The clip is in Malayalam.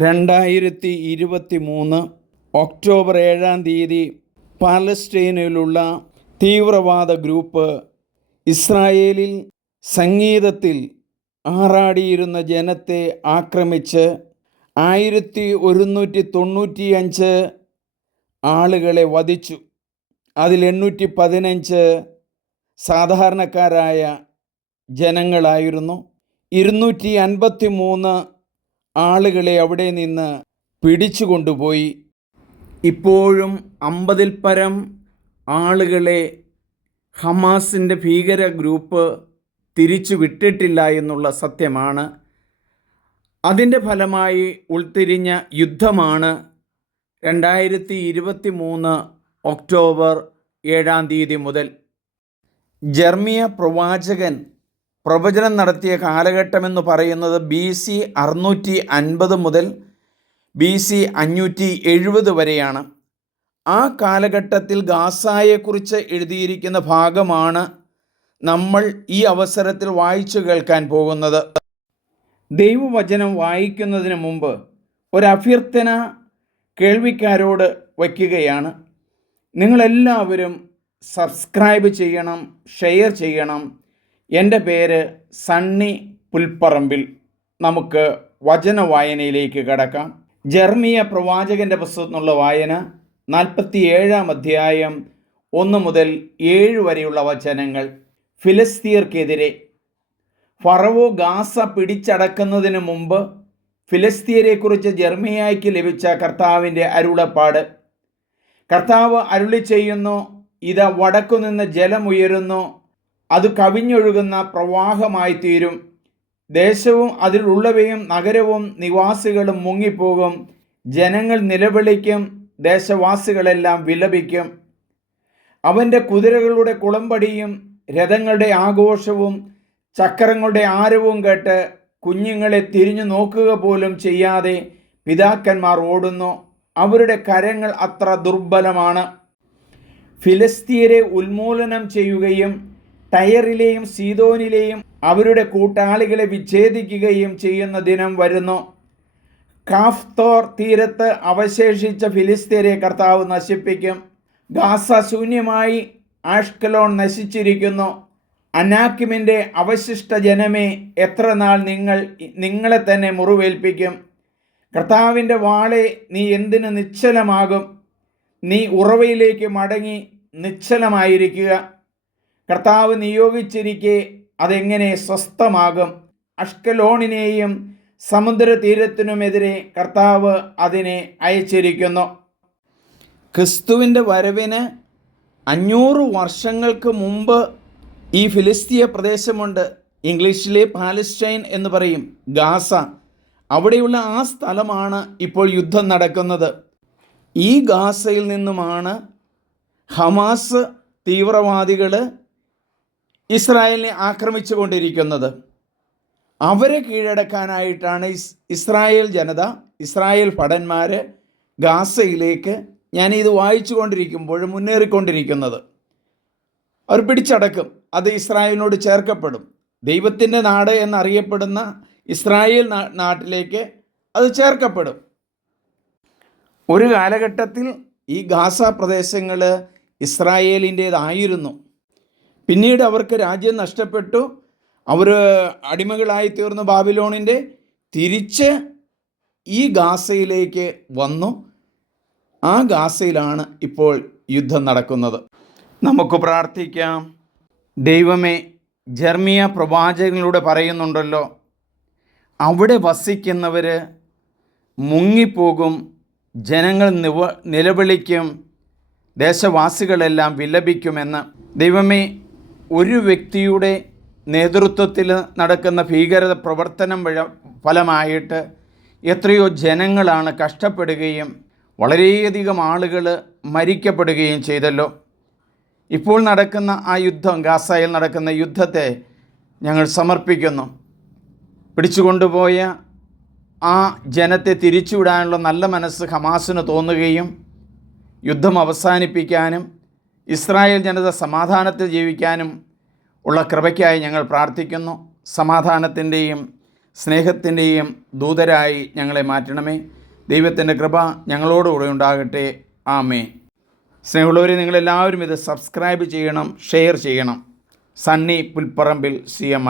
രണ്ടായിരത്തി ഇരുപത്തി മൂന്ന് ഒക്ടോബർ ഏഴാം തീയതി പാലസ്റ്റൈനിലുള്ള തീവ്രവാദ ഗ്രൂപ്പ് ഇസ്രായേലിൽ സംഗീതത്തിൽ ആറാടിയിരുന്ന ജനത്തെ ആക്രമിച്ച് ആയിരത്തി ഒരുന്നൂറ്റി തൊണ്ണൂറ്റിയഞ്ച് ആളുകളെ വധിച്ചു. അതിൽ എണ്ണൂറ്റി പതിനഞ്ച് സാധാരണക്കാരായ ജനങ്ങളായിരുന്നു. ഇരുന്നൂറ്റി അൻപത്തി മൂന്ന് ആളുകളെ അവിടെ നിന്ന് പിടിച്ചു കൊണ്ടുപോയി. ഇപ്പോഴും അമ്പതിൽ പരം ആളുകളെ ഹമാസിന്റെ ഭീകര ഗ്രൂപ്പ് തിരിച്ചു വിട്ടിട്ടില്ല എന്നുള്ള സത്യമാണ്. അതിന്റെ ഫലമായി ഉൾത്തിരിഞ്ഞ യുദ്ധമാണ് രണ്ടായിരത്തി ഇരുപത്തി മൂന്ന് ഒക്ടോബർ ഏഴാം തീയതി മുതൽ. ജർമിയ പ്രവാചകൻ പ്രവചനം നടത്തിയ കാലഘട്ടമെന്ന് പറയുന്നത് ബി സി അറുന്നൂറ്റി അൻപത് മുതൽ ബി സി അഞ്ഞൂറ്റി എഴുപത് വരെയാണ്. ആ കാലഘട്ടത്തിൽ ഗാസായെക്കുറിച്ച് എഴുതിയിരിക്കുന്ന ഭാഗമാണ് നമ്മൾ ഈ അവസരത്തിൽ വായിച്ചു കേൾക്കാൻ പോകുന്നത്. ദൈവവചനം വായിക്കുന്നതിന് മുമ്പ് ഒരഭ്യർത്ഥന കേൾവിക്കാരോട് വയ്ക്കുകയാണ്. നിങ്ങളെല്ലാവരും സബ്സ്ക്രൈബ് ചെയ്യണം ഷെയർ ചെയ്യണം എന്റെ പേര് സണ്ണി പുൽപ്പറമ്പിൽ. നമുക്ക് വചന വായനയിലേക്ക് കടക്കാം. ജർമിയ പ്രവാചകന്റെ പുസ്തകത്തിനുള്ള വായന നാൽപ്പത്തി ഏഴാം അധ്യായം ഒന്ന് മുതൽ ഏഴ് വരെയുള്ള വചനങ്ങൾ. ഫിലിസ്തീർക്കെതിരെ ഫറവോ ഗാസ പിടിച്ചടക്കുന്നതിന് മുമ്പ് ഫിലിസ്തീനെക്കുറിച്ച് ജർമിയായ്ക്ക് ലഭിച്ച കർത്താവിന്റെ അരുളപ്പാട്. കർത്താവ് അരുളി ചെയ്യുന്നു ഇത് വടക്കുനിന്ന് ജലമുയരുന്നു അത് കവിഞ്ഞൊഴുകുന്ന പ്രവാഹമായി തീരും. ദേശവും അതിലുള്ളവയും നഗരവും നിവാസികളും മുങ്ങിപ്പോകും. ജനങ്ങൾ നിലവിളിക്കും ദേശവാസികളെല്ലാം വിലപിക്കും. അവന്റെ കുതിരകളുടെ കുളമ്പടിയും രഥങ്ങളുടെ ആഘോഷവും ചക്രങ്ങളുടെ ആരവും കേട്ട് കുഞ്ഞുങ്ങളെ തിരിഞ്ഞു നോക്കുക പോലും ചെയ്യാതെ പിതാക്കന്മാർ ഓടുന്നു. അവരുടെ കരങ്ങൾ അത്ര ദുർബലമാണ്. ഫിലസ്തീനെ ഉന്മൂലനം ചെയ്യുകയും ടയറിലെയും സീതോനിലെയും അവരുടെ കൂട്ടാളികളെ വിച്ഛേദിക്കുകയും ചെയ്യുന്ന ദിനം വരുന്നു. കാഫ്തോർ തീരത്ത് അവശേഷിച്ച ഫിലിസ്തീനെ കർത്താവ് നശിപ്പിക്കും. ഗാസ ശൂന്യമായി ആഷ്കലോൺ നശിച്ചിരിക്കുന്നു. അനാക്കിമിന്റെ അവശിഷ്ട ജനമേ എത്ര നാൾ നിങ്ങൾ നിങ്ങളെ തന്നെ മുറിവേൽപ്പിക്കും. കർത്താവിന്റെ വാളെ നീ എന്തിന് നിശ്ചലമാകും? നീ ഉറവയിലേക്ക് മടങ്ങി നിശ്ചലമായിരിക്കുക. കർത്താവ് നിയോഗിച്ചിരിക്കെ അതെങ്ങനെ സ്വസ്ഥമാകും? അഷ്കലോണിനെയും സമുദ്രതീരത്തിനുമെതിരെ കർത്താവ് അതിനെ അയച്ചിരിക്കുന്നു. ക്രിസ്തുവിന്റെ വരവിന് അഞ്ഞൂറ് വർഷങ്ങൾക്ക് മുമ്പ് ഈ ഫിലിസ്തീയ പ്രദേശമുണ്ട്. ഇംഗ്ലീഷിലെ പാലസ്റ്റൈൻ എന്ന് പറയും ഗാസ. അവിടെയുള്ള ആ സ്ഥലമാണ് ഇപ്പോൾ യുദ്ധം നടക്കുന്നത്. ഈ ഗാസയിൽ നിന്നുമാണ് ഹമാസ് തീവ്രവാദികൾ ഇസ്രായേലിനെ ആക്രമിച്ചു കൊണ്ടിരിക്കുന്നത് അവരെ കീഴടക്കാനായിട്ടാണ് ഇസ് ഇസ്രായേൽ ജനത ഇസ്രായേൽ ഭടന്മാർ ഗാസയിലേക്ക് ഞാൻ ഇത് വായിച്ചു കൊണ്ടിരിക്കുമ്പോൾ മുന്നേറിക്കൊണ്ടിരിക്കുന്നത്. അവർ പിടിച്ചടക്കും. അത് ഇസ്രായേലിനോട് ചേർക്കപ്പെടും. ദൈവത്തിന്റെ നാട് എന്നറിയപ്പെടുന്ന ഇസ്രായേൽ നാട്ടിലേക്ക് അത് ചേർക്കപ്പെടും. ഒരു കാലഘട്ടത്തിൽ ഈ ഗാസ പ്രദേശങ്ങൾ ഇസ്രായേലിന്റേതായിരുന്നു പിന്നീട് അവർക്ക് രാജ്യം നഷ്ടപ്പെട്ടു. അവർ അടിമകളായി തീർന്നു ബാബിലോണിന്റെ. തിരിച്ച് ഈ ഗാസയിലേക്ക് വന്നു. ആ ഗാസയിലാണ് ഇപ്പോൾ യുദ്ധം നടക്കുന്നത്. നമുക്ക് പ്രാർത്ഥിക്കാം. ദൈവമേ ജർമിയ പ്രവാചകനിലൂടെ പറയുന്നുണ്ടല്ലോ അവിടെ വസിക്കുന്നവർ മുങ്ങിപ്പോകും ജനങ്ങൾ നിവ നിലവിളിക്കും ദേശവാസികളെല്ലാം വിലപിക്കുമെന്ന്. ദൈവമേ ഒരു വ്യക്തിയുടെ നേതൃത്വത്തിൽ നടക്കുന്ന ഭീകരത പ്രവർത്തനം ഫലമായിട്ട് എത്രയോ ജനങ്ങളാണ് കഷ്ടപ്പെടുകയും വളരെയധികം ആളുകൾ മരിക്കപ്പെടുകയും ചെയ്തല്ലോ. ഇപ്പോൾ നടക്കുന്ന ആ യുദ്ധം ഗാസയിൽ നടക്കുന്ന യുദ്ധത്തെ ഞങ്ങൾ സമർപ്പിക്കുന്നു. പിടിച്ചുകൊണ്ടുപോയ ആ ജനത്തെ തിരിച്ചുവിടാനുള്ള നല്ല മനസ്സ് ഹമാസിന് തോന്നുകയും യുദ്ധം അവസാനിപ്പിക്കാനും ഇസ്രായേൽ ജനത സമാധാനത്തിൽ ജീവിക്കാനും ഉള്ള കൃപയ്ക്കായി ഞങ്ങൾ പ്രാർത്ഥിക്കുന്നു. സമാധാനത്തിന്റെയും സ്നേഹത്തിന്റെയും ദൂതരായി ഞങ്ങളെ മാറ്റണമേ. ദൈവത്തിന്റെ കൃപ ഞങ്ങളോടുകൂടെ ഉണ്ടാകട്ടെ. ആമേ സ്നേഹമുള്ളവരെ നിങ്ങളെല്ലാവരും ഇത് സബ്സ്ക്രൈബ് ചെയ്യണം ഷെയർ ചെയ്യണം. Sunny Pulparambil C M